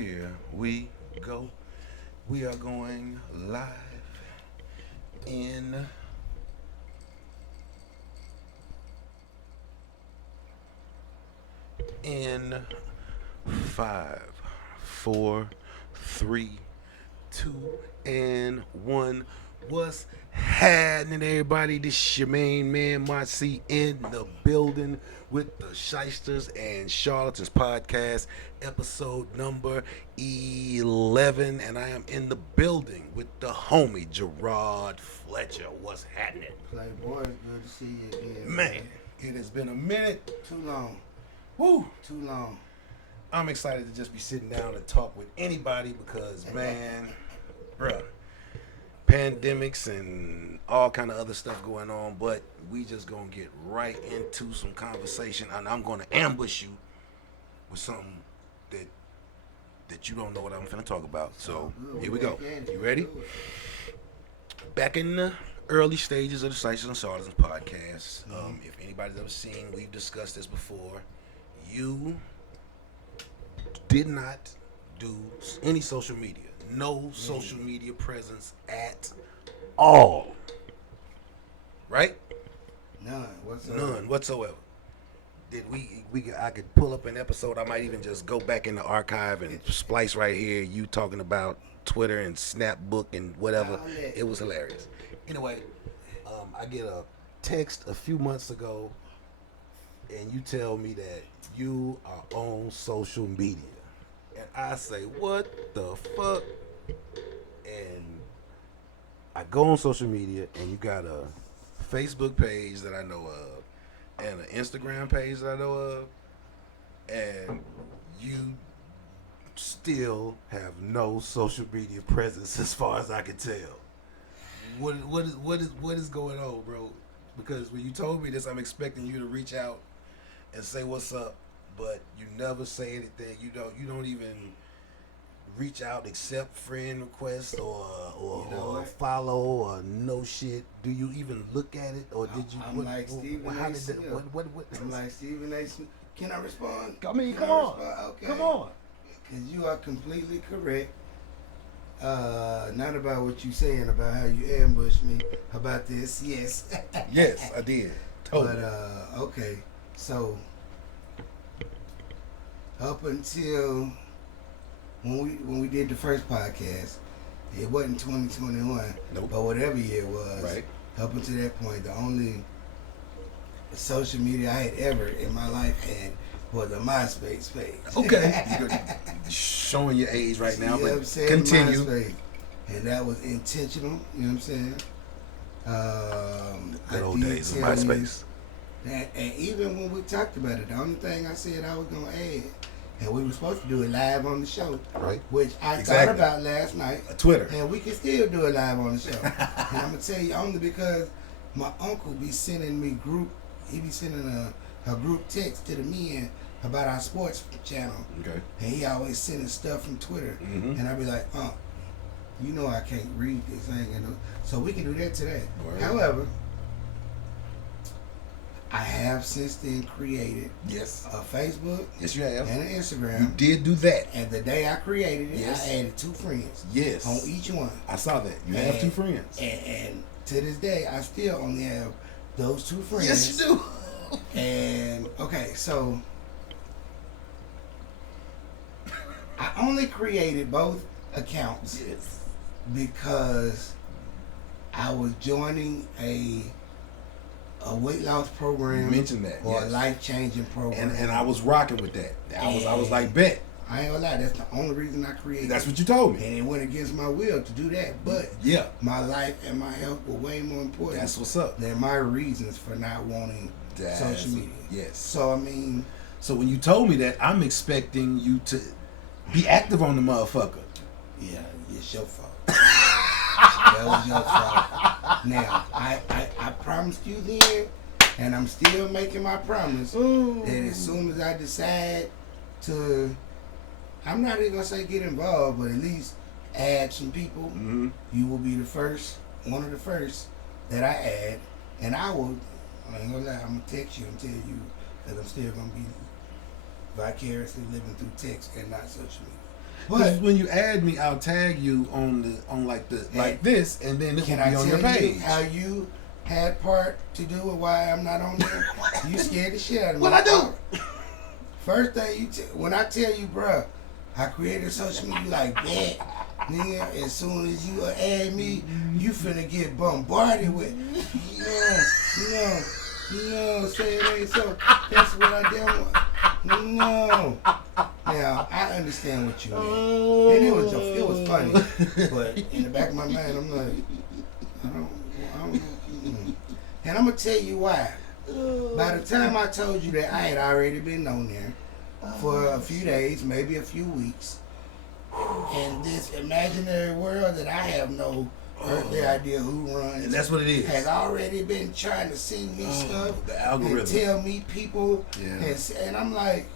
Here we go. We are going live in in five, four, three, two, and one. What's happening, everybody? This is your main man, Marcy, in the building with the Shysters and Charlatans podcast, episode number 11. And I am in the building with the homie, Jerrod Fletcher. What's happening? Playboy, good to see you again. Man, it has been a minute. Too long. Woo! Too long. I'm excited to just be sitting down and talk with anybody because, man, bruh, pandemics and all kind of other stuff going on, but we just gonna get right into some conversation, and I'm gonna ambush you with something that you don't know what I'm finna talk about. So here we go. You ready? Back in the early stages of the Shysters and Charlatans podcast, if anybody's ever seen, we've discussed this before. You did not do any social media. No social media presence at all. Right? None whatsoever. None whatsoever. Did I could pull up an episode. I might even just go back in the archive and splice right here you talking about Twitter and Snapbook and whatever. It was hilarious. Anyway, I get a text a few months ago and you tell me that you are on social media. And I say, what the fuck? And I go on social media, and you got a Facebook page that I know of, and an Instagram page that I know of, and you still have no social media presence, as far as I can tell. What is going on, bro? Because when you told me this, I'm expecting you to reach out and say what's up, but you never say anything. You don't even reach out, accept friend requests or follow or no shit. Do you even look at it, or did you? I'm like Stephen A. Smith. I'm like Stephen A. Smith. Can I respond? I mean, come on. Okay. Come on. Because you are completely correct. Not about what you saying about how you ambushed me about this. Yes. Yes, I did. Totally. But okay, so up until when we did the first podcast, it wasn't 2021, Nope. but whatever year it was. Right. Up until that point, the only social media I had ever in my life had was a MySpace page. Okay. You're showing your age right now, You know what I'm but saying? continue. MySpace. And that was intentional. You know what I'm saying? Good old days of tell you MySpace. that, and even when we talked about it, the only thing I said I was gonna add, and we were supposed to do it live on the show, Right. which I Exactly. thought about last night, Twitter. and we can still do it live on the show. And I'm gonna tell you only because my uncle be sending me he be sending a group text to the men about our sports channel, Okay. and he always sending stuff from Twitter, Mm-hmm. and I be like, you know I can't read this thing, so we can do that today. Word. However, I have since then created Yes. a Facebook Yes, you have. and an You Instagram. did do that. And the day I created it, Yes. I added 2 friends Yes. on each one. I saw that. You have 2 friends. And to this day, I still only have those 2 friends. Yes, you do. And okay, so I only created both accounts Yes. because I was joining a weight loss program. You mentioned that. Or Yes. a life changing program. And I was rocking with that. I was like, bet. I ain't gonna lie, that's the only reason I created That's it. what you told me. And it went against my will to do that. But Yeah. my life and my health were way more important That's what's up. than my reasons for not wanting social media. Yes. So I mean, So when you told me that, I'm expecting you to be active on the motherfucker. yeah, it's your fault. That was your fault. Now, I promised you then, and I'm still making my promise Ooh. that as soon as I decide to, I'm not even gonna say get involved, but at least add some people, Mm-hmm. you will be the first, one of the first that I add, and I ain't gonna lie, I'm gonna text you and tell you that I'm still gonna be vicariously living through text and not social media. Because when you add me, I'll tag you on like this, and then it will be on your page. You how you had part to do with why I'm not on there? You scared the shit out of me. What I do? First thing when I tell you, bruh, I created social media, you like, bet, nigga, as soon as you add me, you finna get bombarded with, no, say it ain't so. That's what I don't want. No. Now, I understand what you mean. And it was funny. But in the back of my mind, I'm like, I don't know. And I'm going to tell you why. By the time I told you that I had already been on there for a few days, maybe a few weeks, and this imaginary world that I have no earthly idea who runs, and that's what it is, has already been trying to send me stuff, the algorithm, and tell me people, and I'm like,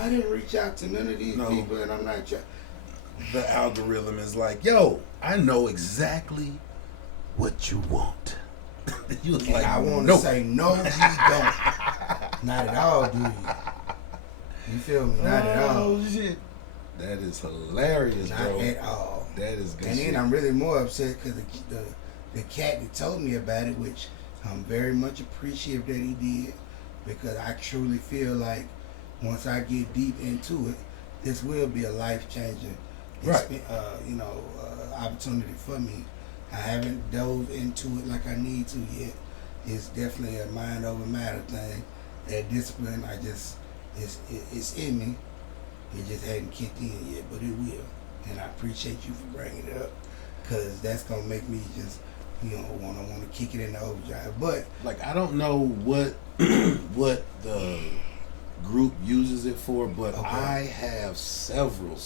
I didn't reach out to none of these people, and I'm not trying. The algorithm is like, yo, I know exactly what you want. You was like, I want to say, no, you don't. Not at all, do you? You feel me? Not at all. Oh, shit. That is hilarious, Not bro. at all. That is good. And then I'm really more upset because the cat that told me about it, which I'm very much appreciative that he did, because I truly feel like once I get deep into it, this will be a life-changing opportunity for me. I haven't dove into it like I need to yet. It's definitely a mind over matter thing. That discipline, it's in me. It just hadn't kicked in yet, but it will. And I appreciate you for bringing it up, because that's gonna make me just, want to kick it in the overdrive. But like, I don't know what what the group uses it for, but I have several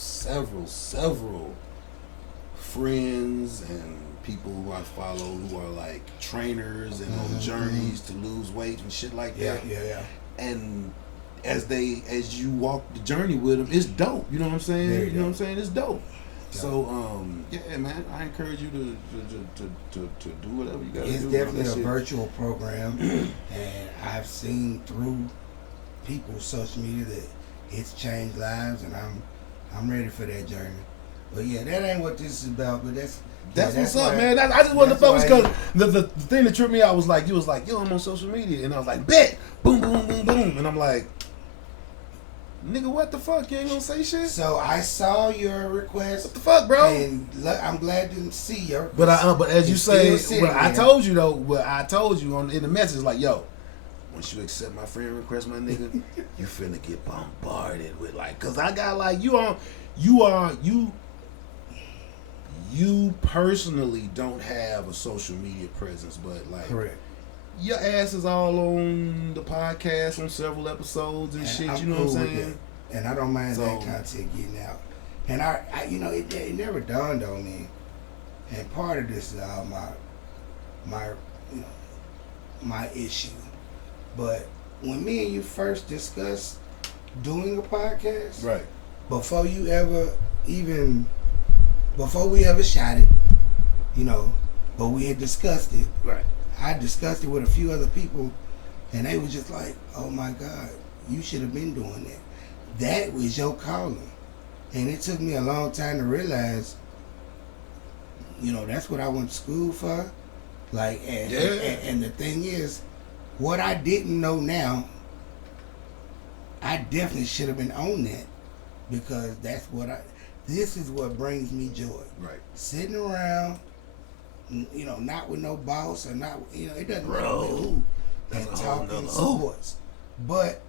friends and people who I follow who are like trainers and on journeys to lose weight and shit like that. Yeah. And as you walk the journey with them, it's dope. You know what I'm saying? You know what I'm saying? It's dope. Yeah. So yeah, man, I encourage you to do whatever you gotta do. It's definitely a virtual program, and I've seen through people's social media that it's changed lives, and I'm ready for that journey. But yeah, that ain't what this is about. But that's what's up, man. I just wanted to focus, because the thing that tripped me out was like, you was like, yo, I'm on social media, and I was like, bet, boom, boom, boom, boom, and I'm like, nigga, what the fuck? You ain't gonna say shit? So I saw your request. What the fuck, bro? And I'm glad to see your request. But as you say, I told you though. What I told you in the message, like, yo, once you accept my friend request, my nigga, you finna get bombarded with cause I got you personally don't have a social media presence, but correct. Your ass is all on the podcast on several episodes and shit. You know what I'm saying? And I don't mind that content getting out. And I it never dawned on me. And part of this is all my issue. But when me and you first discussed doing a podcast, right? Before we ever shot it, but we had discussed it. Right. I discussed it with a few other people, and they were just like, oh my God, you should have been doing that. That was your calling. And it took me a long time to realize, that's what I went to school for. And the thing is, what I didn't know now, I definitely should have been on that, because this is what brings me joy. Right. Sitting around, not with no boss or not, it doesn't matter who, and talking sports. But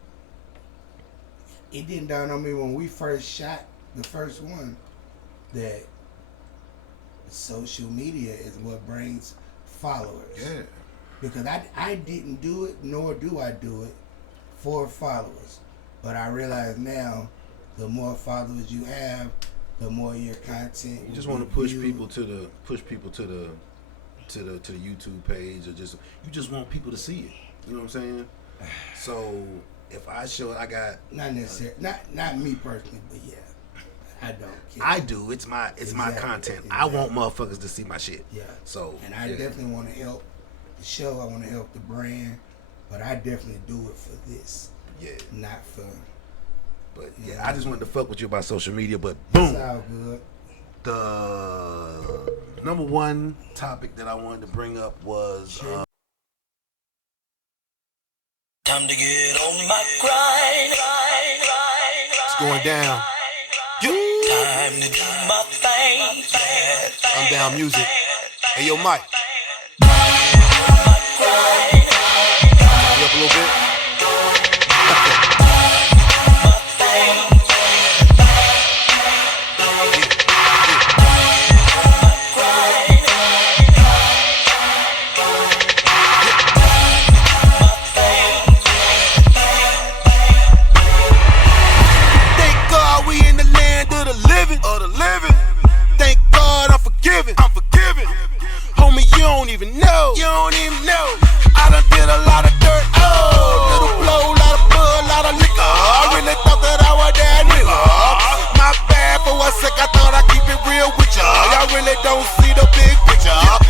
it didn't dawn on me when we first shot the first one that social media is what brings followers. Yeah. Because I didn't do it, nor do I do it for followers. But I realize now, the more followers you have, the more your content. You just want to push people to the YouTube page, or you just want people to see it. You know what I'm saying? So if I show it, I got not necessarily not me personally, but yeah, I don't care. I do. It's my content. Exactly. I want motherfuckers to see my shit. Yeah. So and I definitely want to help the show. I want to help the brand, but I definitely do it for this. Yeah. Not for But yeah, I just wanted to fuck with you about social media. But It's boom, all good. the number one topic that I wanted to bring up was time to get on my grind. It's going down. Time to do my thing. Unbound music. Hey, yo, Mike. Turn me up a little bit. You don't even know. I done did a lot of dirt. Oh, little blow, lot of blood, lot of liquor. I really thought that I was that nigga. My bad for a sec, I thought I'd keep it real with ya. Y'all really don't see the big picture.